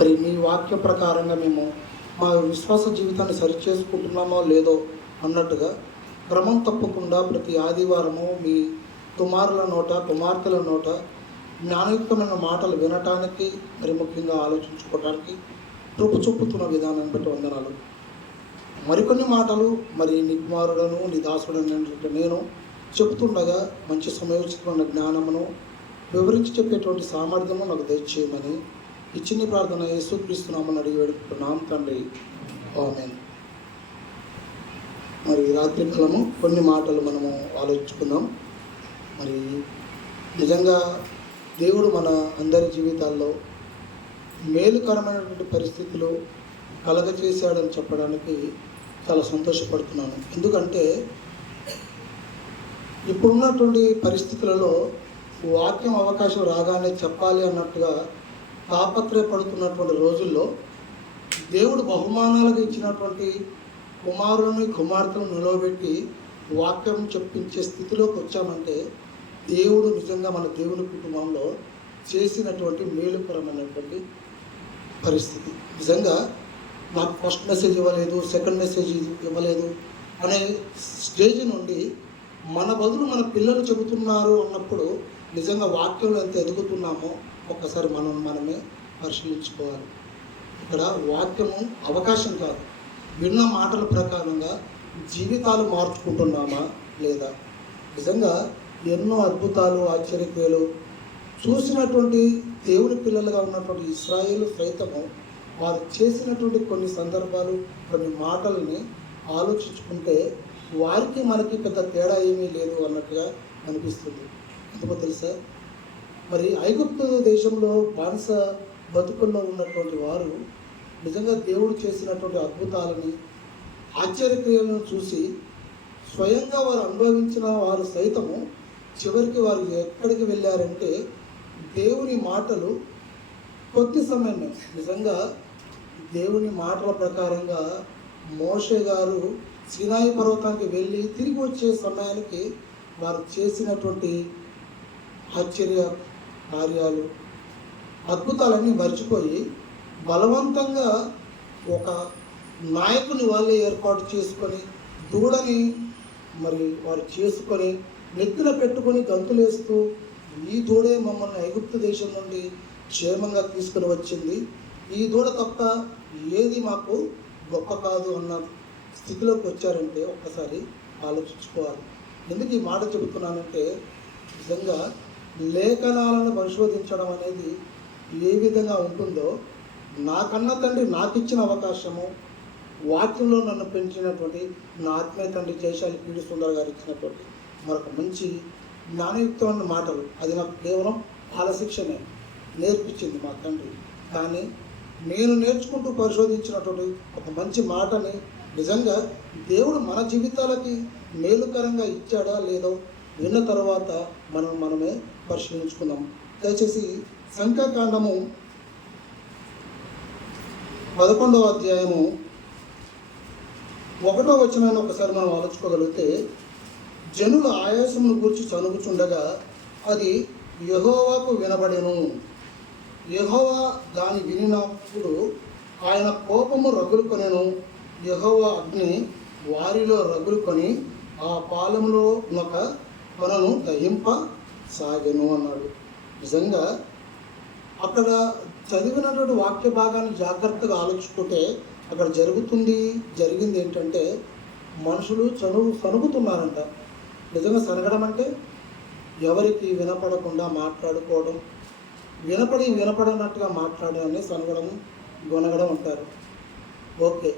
మరి మీ వాక్య ప్రకారంగా మేము మా విశ్వాస జీవితాన్ని సరిచేసుకుంటున్నామో లేదో అన్నట్టుగా క్రమం తప్పకుండా ప్రతి ఆదివారము మీ కుమారుల నోట కుమార్తెల నోట జ్ఞానయుక్తమైన మాటలు వినటానికి మరి ముఖ్యంగా ఆలోచించుకోవడానికి కృప చూపుతున్న విధానాన్ని బట్టి వందనాలు. మరికొన్ని మాటలు మరి నీ కుమారుడను నీ దాసుడను నేను చెబుతుండగా మంచి సమయోచితమైన జ్ఞానమును వివరించి చెప్పేటువంటి సామర్థ్యము నాకు దయచేయమని ఈ చిన్ని ప్రార్థన యేసుక్రీస్తునామని అడిగి వేడుకుంటున్నాం తండ్రి, ఆమేన్. మరి రాత్రి కాలము కొన్ని మాటలు మనము ఆలోచించుకుందాం. మరి నిజంగా దేవుడు మన అందరి జీవితాల్లో మేలుకరమైనటువంటి పరిస్థితులు కలగచేశాడని చెప్పడానికి చాలా సంతోషపడుతున్నాను. ఎందుకంటే ఇప్పుడున్నటువంటి పరిస్థితులలో వాక్యం అవకాశం రాగానే చెప్పాలి అన్నట్టుగా తాపత్రయపడుతున్నటువంటి రోజుల్లో దేవుడు బహుమానాలుగా ఇచ్చినటువంటి కుమారుని కుమార్తెలను నిలవబెట్టి వాక్యం చెప్పించే స్థితిలోకి వచ్చామంటే దేవుడు నిజంగా మన దేవుని కుటుంబంలో చేసినటువంటి మేలుకరమైనటువంటి పరిస్థితి. నిజంగా నాకు ఫస్ట్ మెసేజ్ ఇవ్వలేదు, సెకండ్ మెసేజ్ ఇవ్వలేదు అనే స్టేజ్ నుండి మన బదులు మన పిల్లలు చెబుతున్నారు అన్నప్పుడు నిజంగా వాక్యంలో ఎంత ఎదుగుతున్నామో ఒక్కసారి మనమే పరిశీలించుకోవాలి. ఇక్కడ వాక్యము అవకాశం కాదు, విన్న మాటల ప్రకారంగా జీవితాలు మార్చుకుంటున్నామా లేదా? నిజంగా ఎన్నో అద్భుతాలు ఆశ్చర్యక్రియలు చూసినటువంటి దేవుని పిల్లలుగా ఉన్నటువంటి ఇశ్రాయేలు సైతము వారు చేసినటువంటి కొన్ని సందర్భాలు కొన్ని మాటల్ని ఆలోచించుకుంటే వారికి మనకి పెద్ద తేడా ఏమీ లేదు అన్నట్టుగా అనిపిస్తుంది. ఎందుకో తెలుసా? మరి ఐగుప్తు దేశంలో బానిస బతుకుల్లో ఉన్నటువంటి వారు నిజంగా దేవుడు చేసినటువంటి అద్భుతాలని ఆశ్చర్యక్రియలను చూసి స్వయంగా వారు అనుభవించిన వారు సైతము చివరికి వారు ఎక్కడికి వెళ్ళారంటే దేవుని మాటలు కొద్ది సమయమే. నిజంగా దేవుని మాటల ప్రకారంగా మోషే గారు సీనాయి పర్వతానికి వెళ్ళి తిరిగి వచ్చే సమయానికి వారు చేసినటువంటి ఆశ్చర్య కార్యాలు అద్భుతాలన్నీ మర్చిపోయి బలవంతంగా ఒక నాయకుని వాళ్ళే ఏర్పాటు చేసుకొని దూడని మరి వారు చేసుకొని నెత్తిన పెట్టుకొని గంతులేస్తూ ఈ దూడే మమ్మల్ని ఐగుప్తు దేశం నుండి క్షేమంగా తీసుకుని వచ్చింది, ఈ దూడ తప్ప ఏది మాకు గొప్ప కాదు అన్న స్థితిలోకి వచ్చారంటే ఒక్కసారి ఆలోచించుకోవాలి. ఎందుకు ఈ మాట చెబుతున్నానంటే నిజంగా లేఖనాలను పరిశోధించడం అనేది ఏ విధంగా ఉంటుందో నాకన్నా తండ్రి నాకు ఇచ్చిన అవకాశము, వాక్యంలో నన్ను పెంచినటువంటి నా ఆత్మీయ తండ్రి జయశాలి పీడి సుందర్ గారు ఇచ్చినటువంటి మరొక మంచి జ్ఞానయుక్తమైన మాటలు, అది నాకు కేవలం బాలశిక్షనే నేర్పించింది మా తండ్రి. కానీ నేను నేర్చుకుంటూ పరిశోధించినటువంటి ఒక మంచి మాటని నిజంగా దేవుడు మన జీవితాలకి మేలుకరంగా ఇచ్చాడా లేదో విన్న తర్వాత మనమే పరిశీలించుకుందాం. దయచేసి సంఖ్యాకాండము 11వ అధ్యాయము 1వ వచనాన్ని ఒకసారి మనం ఆలోచించుకోగలిగితే, జనుల ఆయాసమును గూర్చి చనుగుచుండగా అది యెహోవాకు వినబడెను. యెహోవా దాన్ని వినినప్పుడు ఆయన కోపము రగులుకొనెను. యెహోవా అగ్ని వారిలో రగులుకొని ఆ పాలెంలో ఒక కొనను దహింప సాగెను అన్నాడు. నిజంగా అక్కడ చదివినటువంటి వాక్య భాగాన్ని జాగ్రత్తగా ఆలోచించుకుంటే అక్కడ జరిగింది ఏంటంటే మనుషులు సనుగుతున్నారంట. నిజంగా సనగడం అంటే ఎవరికి వినపడకుండా మాట్లాడుకోవడం, వినపడినట్టుగా మాట్లాడాలని సనగడం గొనగడం అంటారు. ఓకే,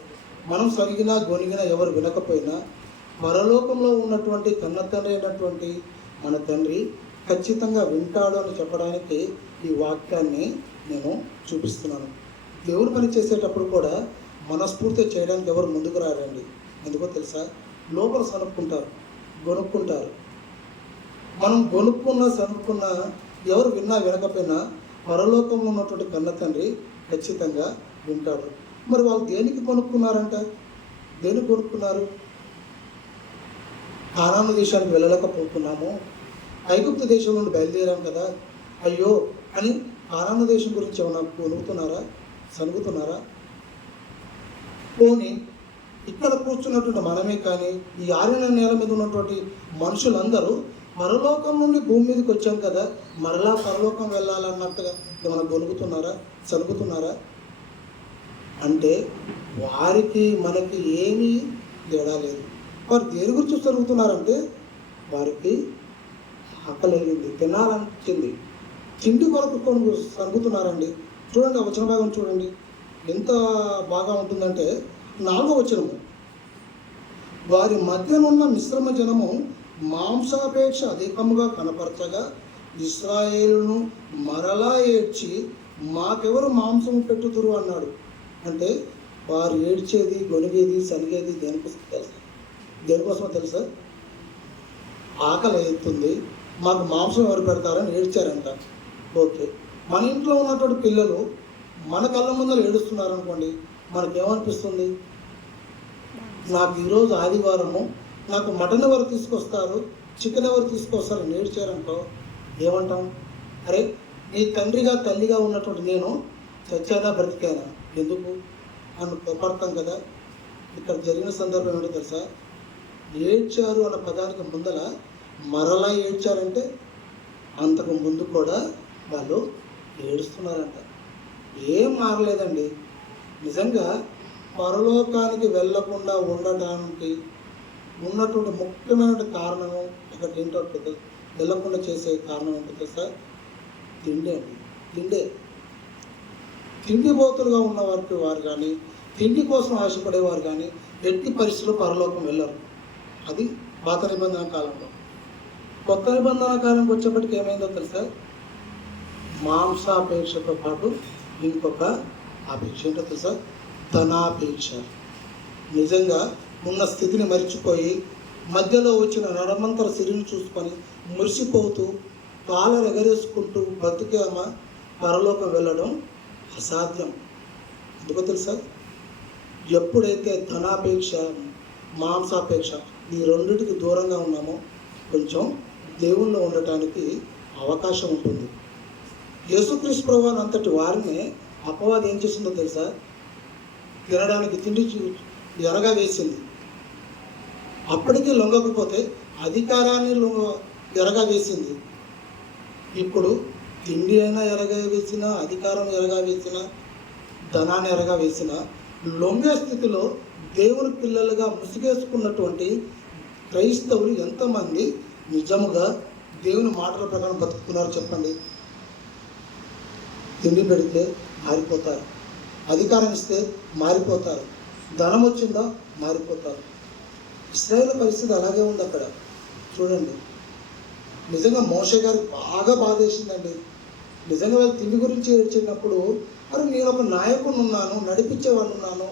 మనం సరిగినా గొనిగినా ఎవరు వినకపోయినా పరలోకంలో ఉన్నటువంటి కన్న తండ్రి అయినటువంటి మన తండ్రి ఖచ్చితంగా వింటాడు అని చెప్పడానికి ఈ వాక్యాన్ని నేను చూపిస్తున్నాను. దేవుడు పని చేసేటప్పుడు కూడా మనస్ఫూర్తి చేయడానికి ఎవరు ముందుకు రారండి. ఎందుకో తెలుసా? లోపల సనుక్కుంటారు, గొనుక్కుంటారు. మనం సనుక్కున్నా ఎవరు విన్నా వినకపోయినా పరలోకంలో ఉన్నటువంటి కన్న తండ్రి ఖచ్చితంగా వింటాడు. మరి వాళ్ళు దేనికి కొనుక్కున్నారంట? దేనికి కొనుక్కున్నారు? కానాను దేశానికి వెళ్ళలేకపోతున్నాము, ఐగుప్తు దేశం నుండి బయలుదేరాం కదా, అయ్యో అని కానాను దేశం గురించి ఏమన్నా కొనుక్కున్నారా? సనుగుతున్నారా? పోనీ ఇక్కడ కూర్చున్నటువంటి మనమే కానీ ఈ ఆరిన నేల మీద ఉన్నటువంటి మనుషులందరూ పరలోకం నుండి భూమి మీదకి వచ్చాం కదా, మరలా పరలోకం వెళ్ళాలన్నట్టుగా ఏమైనా గొలుగుతున్నారా, సనుగుతున్నారా? అంటే వారికి మనకి ఏమీ తేడా లేదు. వారు దేని గురించి జరుగుతున్నారంటే వారికి ఆకలిగింది, తినాలనిపించింది, తిండి కొరకు కొన్ని సరుగుతున్నారండి. చూడండి ఆ వచన భాగం చూడండి ఎంత బాగా ఉంటుందంటే 4వ వచనము, వారి మధ్యనున్న మిశ్రమ జనము మాంసాపేక్ష అధికముగా కనపరచగా ఇశ్రాయేలును మరలా ఏడ్చి మాకెవరు మాంసం పెట్టుదురు అన్నాడు. అంటే వారు ఏడ్చేది, గొనిగేది, సనిగేది దేనికోసమో తెలుసా? ఆకలి అవుతుంది, మాకు మాంసం ఎవరు పెడతారని ఏడ్చారంట. ఓకే, మన ఇంట్లో ఉన్నటువంటి పిల్లలు మన కళ్ళ ముందర ఏడుస్తున్నారు అనుకోండి, మనకేమనిపిస్తుంది? నాకు ఈరోజు ఆదివారము, నాకు మటన్ ఎవరు తీసుకొస్తారు, చికెన్ ఎవరు తీసుకొస్తారు అని ఏడ్చారంటో ఏమంటాం? అరే, నీ తండ్రిగా తల్లిగా ఉన్నటువంటి నేను చచ్చానా బ్రతికానా ఎందుకు అని కోపడతాం కదా. ఇక్కడ జరిగిన సందర్భం ఏంటో తెలుసా? ఏడ్చారు అన్న పదానికి ముందల మరలా ఏడ్చారంటే అంతకు ముందు కూడా వాళ్ళు ఏడుస్తున్నారంట. ఏం మారలేదండి. నిజంగా పరలోకానికి వెళ్ళకుండా ఉండడానికి ఉన్నటువంటి ముఖ్యమైన కారణం ఒకటి ఏంటో వెళ్ళకుండా చేసే కారణం ఏంటో తెలుసా? తిండే అండి. తిండిపోతులుగా ఉన్న వారు కానీ, తిండి కోసం ఆశపడేవారు కానీ ఎట్టి పరిస్థితుల్లో పరలోకం వెళ్ళరు. అది పాత నిబంధన కాలంలో. కొత్త నిబంధన కాలంకి వచ్చేప్పటికి ఏమైందో తెలుసా? మాంసాపేక్షతో పాటు ఇంకొక అపేక్ష ఏంటో తెలుసా? ధనాపేక్ష. నిజంగా ఉన్న స్థితిని మరిచిపోయి మధ్యలో వచ్చిన నడమంతర సిరిని చూసుకొని మురిసిపోతూ కాలర్ ఎగరేసుకుంటూ బతికేమ పరలోకం వెళ్ళడం అసాధ్యం. ఎందుకో తెలుసా? ఎప్పుడైతే ధనాపేక్ష, మాంసాపేక్ష ఈ రెండింటికి దూరంగా ఉన్నామో కొంచెం దేవుల్లో ఉండటానికి అవకాశం ఉంటుంది. యేసుక్రీస్తు ప్రభువు అంతటి వారిని అపవాది ఏం చేసిందో తెలుసా? తినడానికి తిండి ఎరగా వేసింది. అప్పటికీ లొంగకపోతే అధికారాన్ని ఎరగా వేసింది. ఇప్పుడు తిండి అయినా ఎరగా వేసినా, అధికారం ఎరగా వేసినా, ధనాన్ని ఎరగా వేసినా లొంగే స్థితిలో దేవుని పిల్లలుగా ముసుగేసుకున్నటువంటి క్రైస్తవులు ఎంతమంది నిజముగా దేవుని మాటల ప్రకారం బతుకుతున్నారు చెప్పండి? తిండి పెడితే మారిపోతారు, అధికారం ఇస్తే మారిపోతారు, ధనం వచ్చిందా మారిపోతారు. ఇశ్రాయేలు పరిస్థితి అలాగే ఉంది అక్కడ. చూడండి, నిజంగా మోషే గారికి బాగా బాధేసిందండి. నిజంగా వాళ్ళు తిండి గురించి ఏడ్చినప్పుడు, అరే నేను ఒక నాయకుని ఉన్నాను, నడిపించేవాడు ఉన్నాను,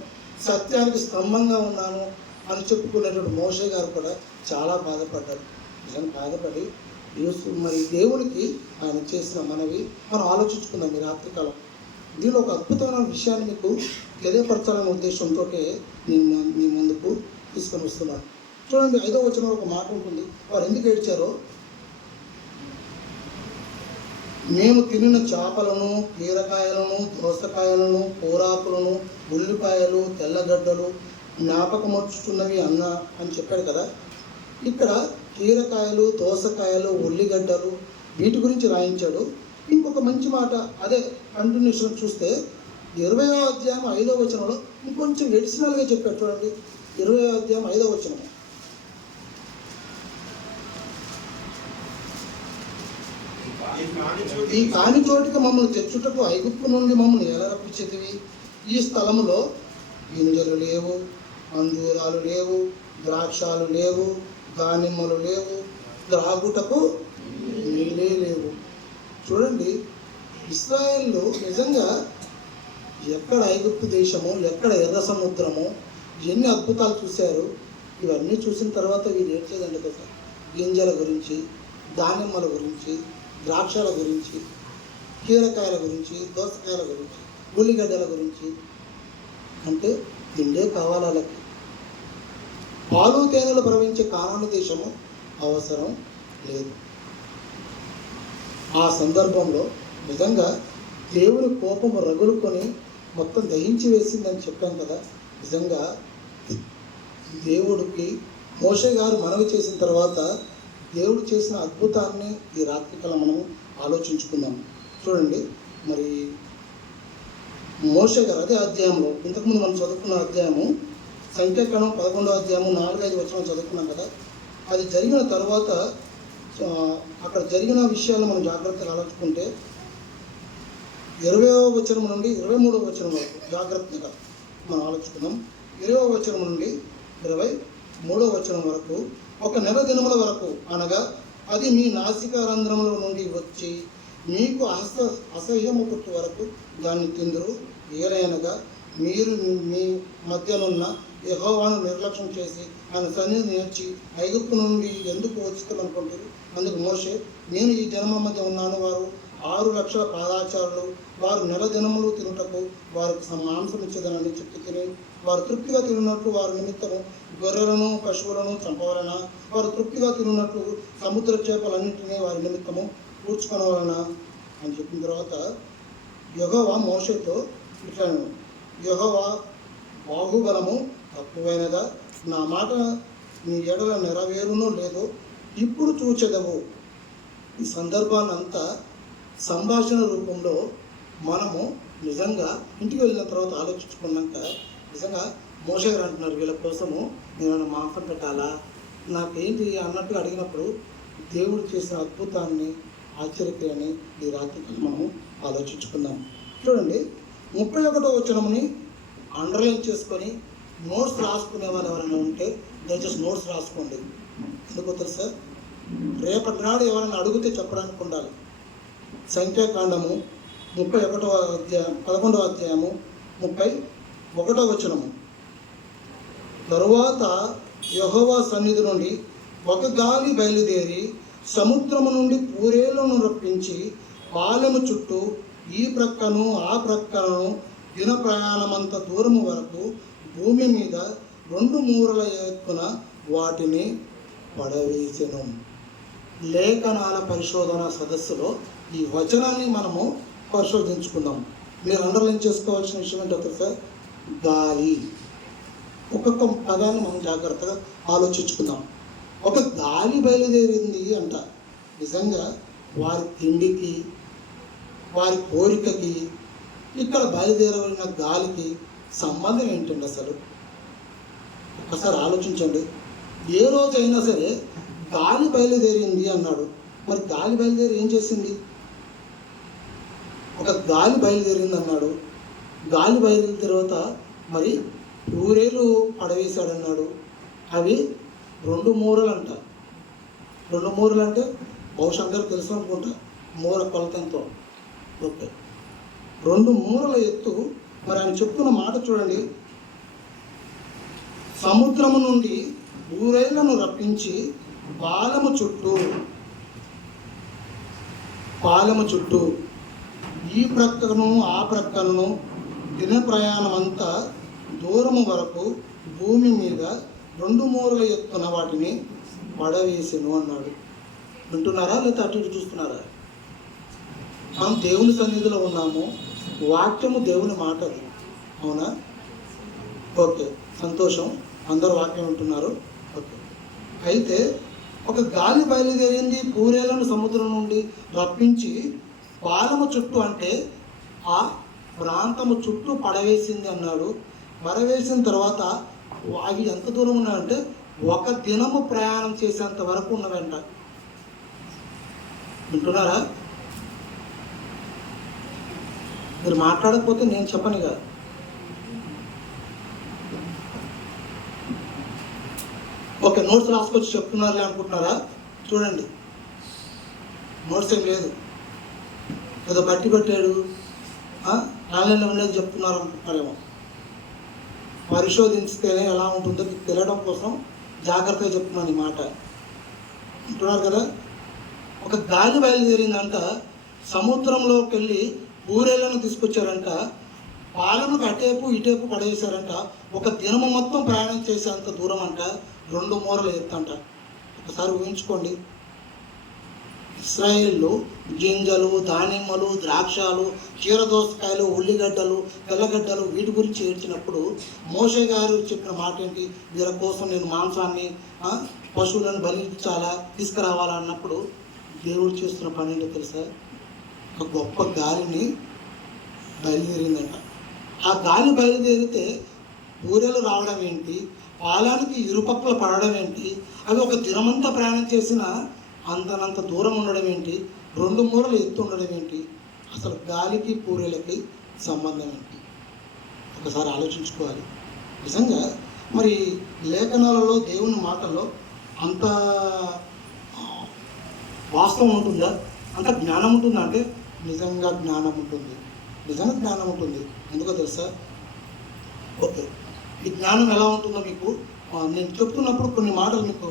సత్యానికి స్తంభంగా ఉన్నాను అని చెప్పుకునేటువంటి మోషే గారు కూడా చాలా బాధపడ్డారు. నిజంగా బాధపడి మరి దేవునికి ఆయన చేసిన మనవి మనం ఆలోచించుకుందాం ఈ రాత్రికాలం. దీనిలో ఒక అద్భుతమైన విషయాన్ని మీకు తెలియపరచాలనే ఉద్దేశంతో నేను మీ ముందుకు తీసుకొని వస్తున్నాను. చూడండి, 5వ వచనంలో ఒక మాట ఉంటుంది. వారు ఎందుకు ఏడ్చారో, మేము తినిన చేపలను, కీరకాయలను, దోసకాయలను, కూరాకులను, ఉల్లిపాయలు, తెల్లగడ్డలు జ్ఞాపకమర్చుతున్నవి అన్న అని చెప్పాడు కదా. ఇక్కడ కీరకాయలు, దోసకాయలు, ఉల్లిగడ్డలు వీటి గురించి రాయించాడు. ఇంకొక మంచి మాట, అదే కంటిన్యూషన్ చూస్తే 20వ అధ్యాయం 5వ వచనంలో ఇంకొంచెం ఎడిషనల్గా చెప్పాడు. చూడండి, 20వ అధ్యాయం 5వ వచనం, ఈ కాని చోటికి మమ్మల్ని తెచ్చుటకు ఐగుప్తు నుండి మమ్మల్ని ఎలా రప్పించేదివి? ఈ స్థలములో గింజలు లేవు, అంజూరాలు లేవు, ద్రాక్షాలు లేవు, దానిమ్మలు లేవు, త్రాగుటకు నీళ్ళే లేవు. చూడండి, ఇశ్రాయేలు నిజంగా ఎక్కడ ఐగుప్తు దేశము, ఎక్కడ ఎర్ర సముద్రము, ఎన్ని అద్భుతాలు చూశారు. ఇవన్నీ చూసిన తర్వాత వీరు ఏడ్చేదండి కదా. గింజల గురించి, దానిమ్మల గురించి, ద్రాక్షల గురించి, కీరకాయల గురించి, దోసకాయల గురించి, ఉల్లిగడ్డల గురించి. అంటే తిండే కావాలి వాళ్ళకి. పాలు తేనెలు ప్రవహించే కానాను దేశము అవసరం లేదు. ఆ సందర్భంలో నిజంగా దేవుని కోపము రగులుకొని మొత్తం దహించి వేసిందని చెప్పాం కదా. నిజంగా దేవుడికి మోషే గారు మనవి చేసిన తర్వాత దేవుడు చేసిన అద్భుతాన్ని ఈ రాత్రికాలం మనము ఆలోచించుకుందాం. చూడండి, మరి మోషే గారు అదే అధ్యాయంలో ఇంతకుముందు మనం చదువుకున్న అధ్యాయము సంఖ్యాకాండం 11వ అధ్యాయము 4-5 వచనం చదువుకున్నాం కదా. అది జరిగిన తర్వాత అక్కడ జరిగిన విషయాలు మనం జాగ్రత్తగా ఆలోచుకుంటే 20వ వచనం నుండి 23వ వచనం వరకు జాగ్రత్తగా మనం ఆలోచుకుందాం. 20వ వచనం నుండి 23వ వచనం వరకు, ఒక నెల దినముల వరకు అనగా అది మీ నాసికా రంధ్రముల నుండి వచ్చి మీకు అసహ్యము పుట్టు వరకు దాన్ని తిందురు. ఏలైనగా మీరు మీ మధ్యనున్న యెహోవాను నిర్లక్ష్యం చేసి ఆయన సన్నిధిని నేర్చి ఐగుప్తు నుండి ఎందుకు వచ్చిందనుకుంటారు. అందుకు మోషే, నేను ఈ జనమ మధ్య ఉన్నాను, వారు 6 లక్షల పాదాచారులు, వారు నెల దినములు తినుటకు వారికి మాంసం ఇచ్చేదనని చెప్పి తిని వారు తృప్తిగా తిన్నట్లు వారి నిమిత్తము గొర్రెలను పశువులను చంపవలన, వారు తృప్తిగా తిన్నట్లు సముద్ర చేపలన్నింటినీ వారి నిమిత్తము కూర్చుకొనవలన అని చెప్పిన తర్వాత యెహోవా మోషేతో ఇట్లా, యెహోవా బాహుబలము తక్కువైనదా, నా మాట నీ ఎడల నెరవేరునో లేదో ఇప్పుడు చూచెదవు. ఈ సందర్భాన్ని అంతా సంభాషణ రూపంలో మనము నిజంగా ఇంటికి వెళ్ళిన తర్వాత ఆలోచించుకున్నాక నిజంగా మోషే గారు అంటున్నారు, వీళ్ళ కోసము నేను మాంసం పెట్టాలా నాకేంటి అన్నట్టుగా అడిగినప్పుడు దేవుడు చేసిన అద్భుతాన్ని ఆశ్చర్యక్రియని ఈ రాత్రికి మనము ఆలోచించుకుందాం. చూడండి, 31వ వచనముని అండర్లైన్ చేసుకొని నోట్స్ రాసుకునే వాళ్ళు ఎవరైనా ఉంటే దయచేసి నోట్స్ రాసుకోండి. ఎందుకో తెలుసా, రేపటి నాడు ఎవరైనా అడిగితే చెప్పడానికి ఉండాలి. సంఖ్యాకాండము 11వ అధ్యాయము 31వ వచనము, తరువాత యెహోవా సన్నిధి నుండి ఒక గాలి బయలుదేరి సముద్రము నుండి పూరేలను రప్పించి పాలెము చుట్టూ ఈ ప్రక్కను ఆ ప్రక్కను దిన ప్రయాణమంత దూరము వరకు భూమి మీద 2 మూరల ఎత్తున వాటిని పడవేసెను. లేఖనాల పరిశోధన సదస్సులో ఈ వచనాన్ని మనము పరిశోధించుకుందాం. మీరు అండర్లైన్ చేసుకోవాల్సిన విషయం ఏంటో తెలుసా, గాలి. ఒక్కొక్క పదాన్ని మనం జాగ్రత్తగా ఆలోచించుకుందాం. ఒక గాలి బయలుదేరింది అంట. నిజంగా వారి తిండికి వారి కోరికకి ఇక్కడ బయలుదేరబడిన గాలికి సంబంధం ఏంటండి అసలు? ఒక్కసారి ఆలోచించండి. ఏ రోజైనా సరే గాలి బయలుదేరింది అన్నాడు, మరి గాలి బయలుదేరి ఏం చేసింది? ఒక గాలి బయలుదేరింది అన్నాడు, గాలి బయలుదేరిన తర్వాత మరి ఊరేలు పడవేశాడన్నాడు. అవి 2 మూరలు అంట. 2 మూరలు అంటే బహుశా అందరూ తెలుసు అనుకుంటా, మూర కొలతంతో. ఓకే, 2 మూరల ఎత్తు. మరి ఆయన చెప్తున్న మాట చూడండి, సముద్రము నుండి ఊరేళ్లను రప్పించి పాలెము చుట్టూ ఈ ప్రక్కను ఆ ప్రక్కను దిన ప్రయాణం అంతా దూరము వరకు భూమి మీద 2 మూరల ఎత్తున వాటిని పడవేసెను అన్నాడు. వింటున్నారా లేదా అటు ఇటు చూస్తున్నారా? మనం దేవుని సన్నిధిలో ఉన్నాము, వాక్యము దేవుని మాట అది, అవునా? ఓకే, సంతోషం, అందరూ వాక్యం వింటున్నారు. ఓకే, అయితే ఒక గాలి బయలుదేరింది, పూరేలను సముద్రం నుండి రప్పించి పాలము చుట్టూ అంటే ఆ ప్రాంతము చుట్టూ పడవేసింది అన్నాడు. పడవేసిన తర్వాత అవి ఎంత దూరం ఉన్నాయంటే 1 దినము ప్రయాణం చేసేంత వరకు ఉన్నవంట. వింటున్నారా? మీరు మాట్లాడకపోతే నేను చెప్పను కదా. ఓకే, నోట్స్ రాసుకొచ్చి చెప్తున్నారులే అనుకుంటున్నారా? చూడండి, నోట్స్ ఏం లేదు, ఏదో బట్టి పెట్టాడు ఆన్లైన్లో ఉండేది చెప్తున్నారు అనుకుంటున్నారేమో. పరిశోధించితేనే ఎలా ఉంటుందో మీకు తెలియడం కోసం జాగ్రత్తగా చెప్తున్నాను ఈ మాట. అంటున్నారు కదా, ఒక గాలి బయలుదేరిందంట, సముద్రంలోకి వెళ్ళి ఊరేళ్లను తీసుకొచ్చారంట, పాలెముకు అటేపు ఇటేపు పడేశారంట. 1 దినము మొత్తం ప్రయాణం చేసేంత దూరం అంట, 2 మూరల ఎత్తు అంట. ఒకసారి ఊహించుకోండి, ఇశ్రాయేలు గింజలు, దానిమ్మలు, ద్రాక్షలు, చీరదోసకాయలు, ఉల్లిగడ్డలు, తెల్లగడ్డలు వీటి గురించి ఏడ్చినప్పుడు మోషే గారు చెప్పిన మాట ఏంటి? వీళ్ళ కోసం నేను మాంసాన్ని, పశువులను బలించాలా, తీసుకురావాలా అన్నప్పుడు దేవుడు చేస్తున్న పని ఏంటో తెలుసా? ఒక గొప్ప గాలిని బయలుదేరిందంట. ఆ గాలి బయలుదేరితే బూరెలు రావడం ఏంటి, పాలానికి ఇరుపక్కల పడడం ఏంటి, అవి ఒక దినమంతా ప్రయాణం చేసిన అంతనంత దూరం ఉండడం ఏంటి, 2 మూరలు ఎత్తు ఉండడం ఏంటి, అసలు గాలికి పూరేలకి సంబంధం ఏంటి? ఒకసారి ఆలోచించుకోవాలి. నిజంగా మరి లేఖనాలలో దేవుని మాటల్లో అంత వాస్తవం ఉంటుందా? అంత జ్ఞానం ఉంటుందా అంటే నిజంగా జ్ఞానం ఉంటుంది. నిజంగా జ్ఞానం ఉంటుంది. ఎందుకో తెలుసా? ఓకే, ఈ జ్ఞానం ఎలా ఉంటుందో మీకు నేను చెప్తున్నప్పుడు కొన్ని మాటలు మీకు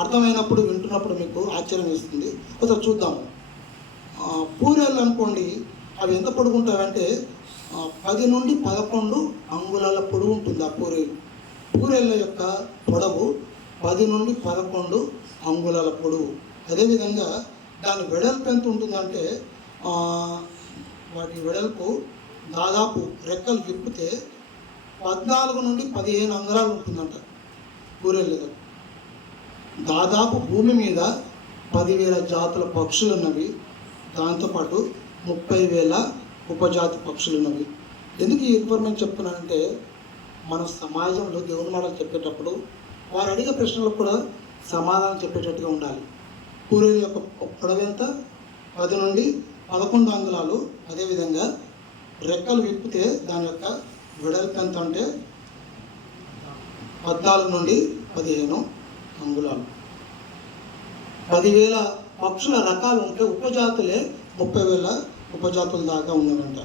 అర్థమైనప్పుడు, వింటున్నప్పుడు మీకు ఆశ్చర్యం వేస్తుంది. ఒకసారి చూద్దాము. పూరేళ్ళు అనుకోండి, అవి ఎంత పొడుగుంటాయంటే 10 నుండి 11 అంగుళాల పొడవు ఉంటుంది. ఆ పూరేళ్ళ యొక్క పొడవు 10 నుండి 11 అంగుళాల పొడవు. అదేవిధంగా దాని వెడల్పు ఎంత ఉంటుందంటే వాటి వెడల్పు దాదాపు రెక్కలు విప్పితే 14 నుండి 15 అంగుళాలు ఉంటుందంట పూరేళ్ళ. దాదాపు భూమి మీద 10,000 జాతుల పక్షులు ఉన్నవి. దాంతోపాటు 30,000 ఉపజాతి పక్షులు ఉన్నవి. ఎందుకు ఈ ఇన్ఫర్మేషన్ చెప్తున్నానంటే, మన సమాజంలో దేవుని మాటలు చెప్పేటప్పుడు వారు అడిగే ప్రశ్నలకు కూడా సమాధానం చెప్పేటట్టుగా ఉండాలి. పూరేళ్ళ యొక్క పొడవు ఎంత? 10 నుండి 11 అంగుళాలు. అదేవిధంగా రెక్కలు విప్పితే దాని యొక్క వెడల్పు ఎంత అంటే 14 నుండి 15 అంగుళాలు. 10,000 పక్షుల రకాలు ఉంటే ఉపజాతులే 30,000 ఉపజాతుల దాకా ఉన్నదంట.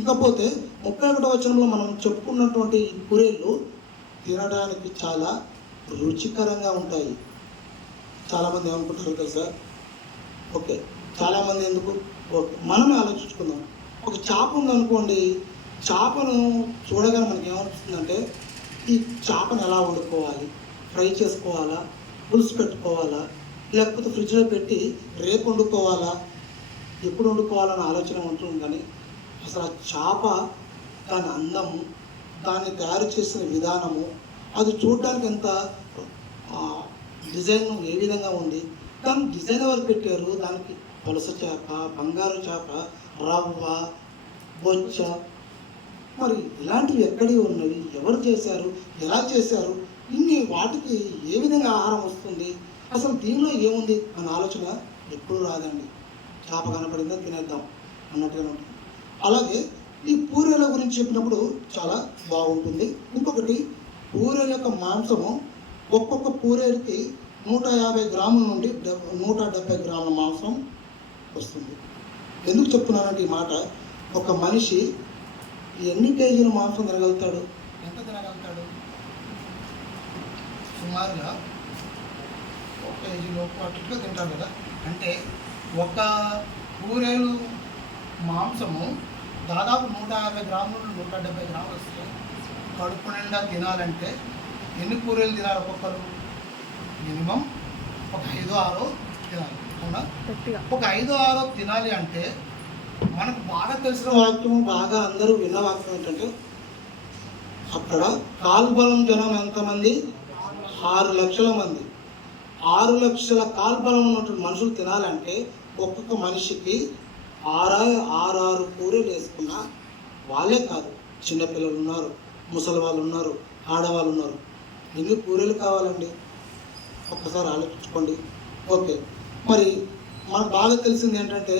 ఇకపోతే 31వ వచనంలో మనం చెప్పుకున్నటువంటి ఈ పూరేళ్ళు తినడానికి చాలా రుచికరంగా ఉంటాయి. చాలామంది ఏమనుకుంటారు తెలుసా? ఓకే, చాలామంది ఎందుకు? ఓకే, మనమే ఆలోచించుకుందాం. ఒక చేప ఉందనుకోండి, చేపను చూడగానే మనకి ఏమనిపిస్తుందంటే, ఈ చేపను ఎలా వండుకోవాలి? ఫ్రై చేసుకోవాలా, పులుసు పెట్టుకోవాలా, లేకపోతే ఫ్రిడ్జ్లో పెట్టి రేపు వండుకోవాలా, ఎప్పుడు వండుకోవాలన్న ఆలోచన ఉంటుంది. కానీ అసలు ఆ చేప, దాని అందము, దాన్ని తయారు చేసిన విధానము, అది చూడడానికి ఎంత డిజైన్ ఏ విధంగా ఉంది, దాన్ని డిజైన్ ఎవరు పెట్టారు, దానికి పులస చేప, బంగారు చేప, రవ్వ, బొచ్చ, మరి ఇలాంటివి ఎక్కడివి ఉన్నవి, ఎవరు చేశారు, ఎలా చేశారు, ఇన్ని వాటికి ఏ విధంగా ఆహారం వస్తుంది, అసలు దీనిలో ఏముంది అన్న ఆలోచన ఎప్పుడూ రాదండి. చేప కనపడిందో తినేద్దాం అన్నట్టుగా ఉంటుంది. అలాగే ఈ పూరేల గురించి చెప్పినప్పుడు చాలా బాగుంటుంది. ఇంకొకటి, పూరేల యొక్క మాంసము ఒక్కొక్క పూరేలకి 150 గ్రాముల నుండి 170 గ్రాముల మాంసం వస్తుంది. ఎందుకు చెప్తున్నానంటే ఈ మాట, ఒక మనిషి ఎన్ని కేజీల మాంసం తినగలుగుతాడు? ఎంత తినగలుగుతాడు? సుమారుగా 1 కేజీలో అటుగా తింటారు కదా. అంటే ఒక పూరేలు మాంసము దాదాపు 150 గ్రాముల నుండి 170 గ్రాములు వస్తే కడుపు నిండా తినాలంటే ఎన్ని పూరేలు తినాలి ఒక్కొక్కరు? మినిమం ఒక 5-6 తినాలి. అవునా? ఒక 5-6 తినాలి అంటే మనకు బాగా తెలిసిన వాక్యం, బాగా అందరూ విన్న వాక్యం ఏంటంటే, అక్కడ కాల్బలం జనం ఎంతమంది? 6 లక్షల మంది. 6 లక్షల కాల్బలం ఉన్నటువంటి మనుషులు తినాలంటే ఒక్కొక్క మనిషికి 6 పూరీలు వేసుకున్న వాళ్ళే కాదు, చిన్నపిల్లలు ఉన్నారు, ముసలి వాళ్ళు ఉన్నారు, ఆడవాళ్ళు ఉన్నారు. ఎన్ని పూరీలు కావాలండి? ఒక్కసారి ఆలోచించుకోండి. ఓకే, మరి మనకు బాగా తెలిసింది ఏంటంటే,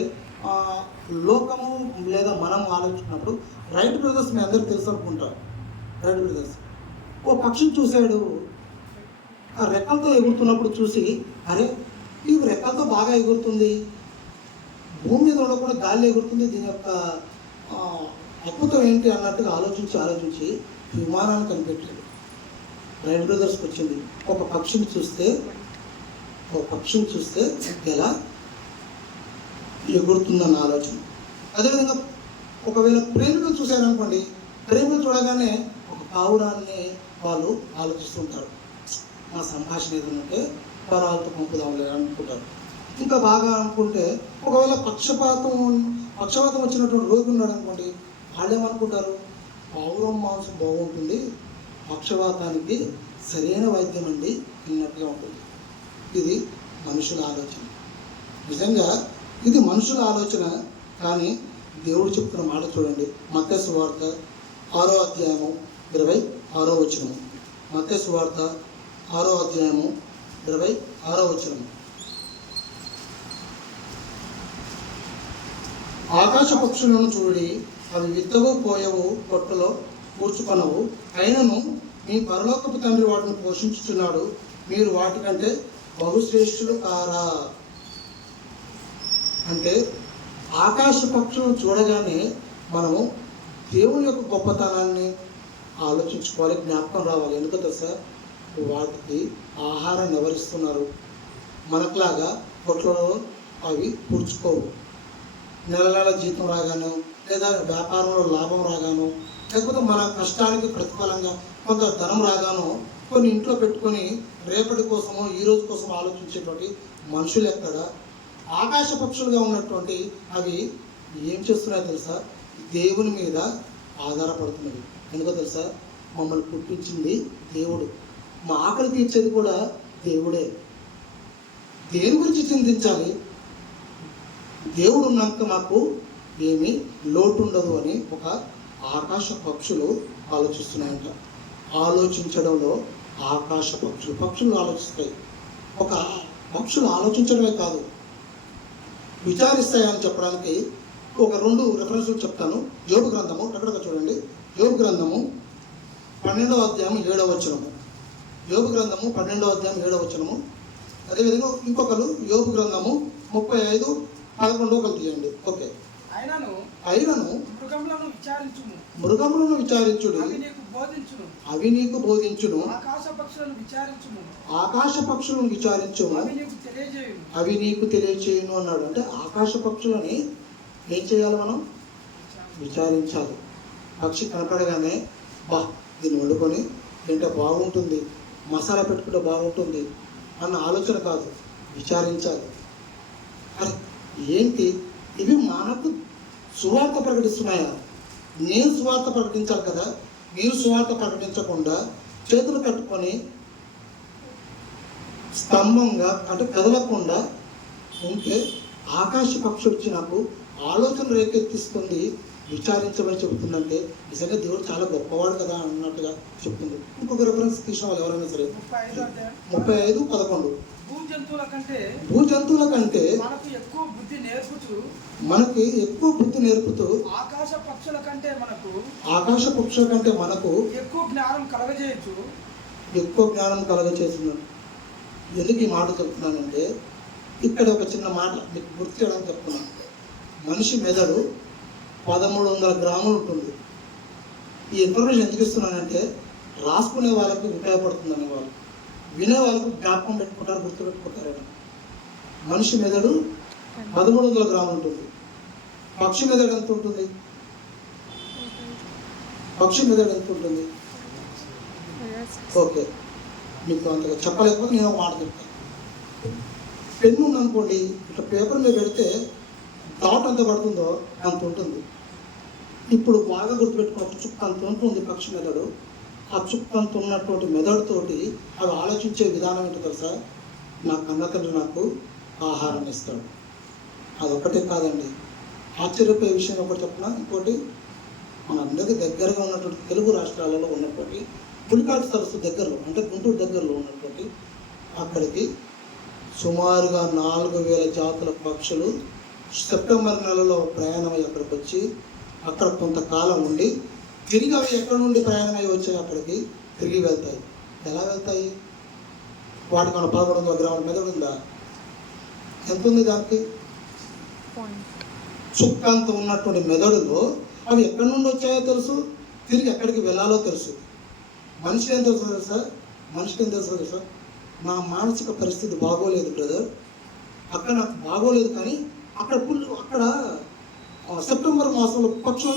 లోకము లేదా మనం ఆలోచించినప్పుడు రైట్ బ్రదర్స్ మీ అందరికీ తెలుసు అనుకుంటారు. రైట్ బ్రదర్స్ ఓ పక్షిని చూశాడు, ఆ రెక్కలతో ఎగురుతున్నప్పుడు చూసి, అరే ఇది రెక్కలతో బాగా ఎగురుతుంది, భూమి మీద ఉండకుండా గాలి ఎగురుతుంది, దీని యొక్క అద్భుతం ఏంటి అన్నట్టుగా ఆలోచించి విమానాన్ని కనిపెట్టాడు. రైట్ బ్రదర్స్కి వచ్చింది. ఒక పక్షిని చూస్తే ఎలా ఎగురుతుందన్న ఆలోచన. అదేవిధంగా ఒకవేళ ప్రేమికులు చూశారనుకోండి, ప్రేమికులు చూడగానే ఒక పావురాన్ని వాళ్ళు ఆలోచిస్తుంటారు. మా సంభాషణ ఏదంటే పరాలతో పంపుదాం అనుకుంటారు. ఇంకా బాగా అనుకుంటే ఒకవేళ పక్షపాతం వచ్చినటువంటి రోగి ఉన్నాడు అనుకోండి, వాళ్ళు ఏమనుకుంటారు, పావురం మాంసం బాగుంటుంది, పక్షవాతానికి సరైన వైద్యం అండి అన్నట్టుగా ఉంటుంది. ఇది మనుషుల ఆలోచన. నిజంగా ఇది మనుషుల ఆలోచన, కానీ దేవుడు చెప్తున్న మాట చూడండి. మత్తయి సువార్త 6వ అధ్యాయము 26వ వచనము. మత్తయి సువార్త 6వ అధ్యాయము 26వ వచనము. ఆకాశ పక్షులను చూడి, అవి విత్తవు, పోయవు, పొట్టలో కూర్చుకొనవు, అయినను మీ పరలోకపు తండ్రి వాటిని పోషించుచున్నాడు, మీరు వాటికంటే బహుశ్రేష్ఠులు కారా. అంటే ఆకాశ పక్షులను చూడగానే మనము దేవుని యొక్క గొప్పతనాన్ని ఆలోచించుకోవాలి, జ్ఞాపకం రావాలి. ఎందుకు తెలుసా? వాటికి ఆహారాన్ని ఎవరిస్తున్నారు? మనకులాగా పొట్లలో అవి కూర్చుకోవు. నెల నెల జీతం రాగాను, లేదా వ్యాపారంలో లాభం రాగాను, లేకపోతే మన కష్టానికి ప్రతిఫలంగా కొంత ధనం రాగాను కొన్ని ఇంట్లో పెట్టుకొని రేపటి కోసమో ఈ రోజు కోసం ఆలోచించేటువంటి మనుషులు ఎక్కడ? ఆకాశ పక్షులుగా ఉన్నటువంటి అవి ఏం చేస్తున్నాయో తెలుసా? దేవుని మీద ఆధారపడుతున్నవి. ఎందుకో తెలుసా? మమ్మల్ని పుట్టించింది దేవుడు, మా ఆకలి తీర్చేది కూడా దేవుడే. దేని గురించి చింతించాలి? దేవుడు ఉన్నాక మాకు ఏమీ లోటు ఉండదు అని ఒక ఆకాశ పక్షులు ఆలోచిస్తున్నాయంట. ఆలోచించడంలో ఆకాశ పక్షులు ఆలోచిస్తాయి. ఒక పక్షులు ఆలోచించడమే కాదు, విచారిస్తాయని చెప్పడానికి ఒక 2 రెఫరెన్స్లు చెప్తాను. యోబు గ్రంథము, ఎక్కడగా చూడండి, యోబు గ్రంథము 12వ అధ్యాయం 7వ వచనము. యోబు గ్రంథము 12వ అధ్యాయం 7వ వచనము. అదేవిధంగా ఇంకొకరు యోబు గ్రంథము 35:11 తీయండి. ఓకే. అయినను మృగములను విచారించుడు, అవి నీకు బోధించును, ఆకాశ పక్షులను విచారించును, అవి నీకు తెలియచేయును అన్నాడు. అంటే ఆకాశ పక్షులని ఏం చేయాలి? మనం విచారించాలి. పక్షి కనపడగానే బా దీన్ని వండుకొని తింటే బాగుంటుంది, మసాలా పెట్టుకుంటే బాగుంటుంది అన్న ఆలోచన కాదు, విచారించాలి. అది ఏంటి? ఇవి మనకు సువార్త ప్రకటిస్తున్నాయా? నేను సువార్త ప్రకటించాలి కదా. మీరు సువార్త ప్రకటించకుండా చేతులు కట్టుకొని స్తంభంగా అంటే కదలకుండా ఉంటే ఆకాశ పక్షి వచ్చి నాకు ఆలోచన రేకెత్తిస్తుంది, విచారించమని చెబుతుందంటే నిజంగా దేవుడు చాలా గొప్పవాడు కదా అన్నట్టుగా చెప్తుంది. ఇంకొక రెఫరెన్స్ తీసిన వాళ్ళు ఎవరైనా సరే 35:11. భూజంతువుల కంటే మనకి ఎక్కువ బుద్ధి నేర్పుతూ ఆకాశ పక్షుల కంటే మనకు ఎక్కువ జ్ఞానం కలగచేస్తున్నాడు. ఎందుకు ఈ మాట చెప్తున్నానంటే, ఇక్కడ ఒక చిన్న మాట మీకు గుర్తు చేయడానికి చెప్తున్నాను. మనిషి మెదడు 1300 గ్రాములు ఉంటుంది. ఈ ఇన్ఫర్మేషన్ ఎందుకు ఇస్తున్నానంటే రాసుకునే వాళ్ళకి ఉపయోగపడుతుంది అనే వాళ్ళు, వినే వాళ్ళకు జ్ఞాపకం పెట్టుకుంటారు, గుర్తుపెట్టుకుంటారు. మనిషి మెదడు 1300 గ్రాములు ఉంటుంది. పక్షి మెదడు ఎంత ఉంటుంది? ఓకే, మీకు అంతగా చెప్పలేకపోతే నేను ఒక మాట చెప్తాను. పెన్ను ఉందనుకోండి, ఇట్లా పేపర్ మీద పెడితే డాట్ ఎంత పడుతుందో అంత ఉంటుంది. ఇప్పుడు బాగా గుర్తుపెట్టుకోవచ్చు, చుక్క అంత ఉంటుంది పక్షి మెదడు. ఆ చుక్క అంత ఉన్నటువంటి మెదడుతోటి అవి ఆలోచించే విధానం ఏంటో తెలుసా? నా కన్న తండ్రి నాకు ఆహారం ఇస్తాడు. అదొక్కటే కాదండి, ఆశ్చర్యపోయే విషయం ఒకటి చెప్పిన. ఇంకోటి, మన అందరికీ దగ్గరగా ఉన్నటువంటి తెలుగు రాష్ట్రాలలో ఉన్నటువంటి పులికాటు సరస్సు దగ్గరలో, అంటే గుంటూరు దగ్గరలో ఉన్నటువంటి అక్కడికి సుమారుగా 4000 జాతుల పక్షులు సెప్టెంబర్ నెలలో ప్రయాణమై అక్కడికి వచ్చి అక్కడ కొంతకాలం ఉండి తిరిగి అవి ఎక్కడి నుండి ప్రయాణమై వచ్చాయి అక్కడికి తిరిగి వెళ్తాయి. ఎలా వెళ్తాయి? వాటికి మన 1100 గ్రాముల మెదడు ఉందా? ఎంత ఉంది దానికి? చుక్కంత ఉన్నటువంటి మెదడులో అవి ఎక్కడి నుండి వచ్చాయో తెలుసు, తిరిగి ఎక్కడికి వెళ్ళాలో తెలుసు. మనిషికి ఏం తెలుసు తెలుసా? నా మానసిక పరిస్థితి బాగోలేదు బ్రదర్, అక్కడ నాకు బాగోలేదు, కానీ అక్కడ సెప్టెంబర్ మాసంలో పక్షులు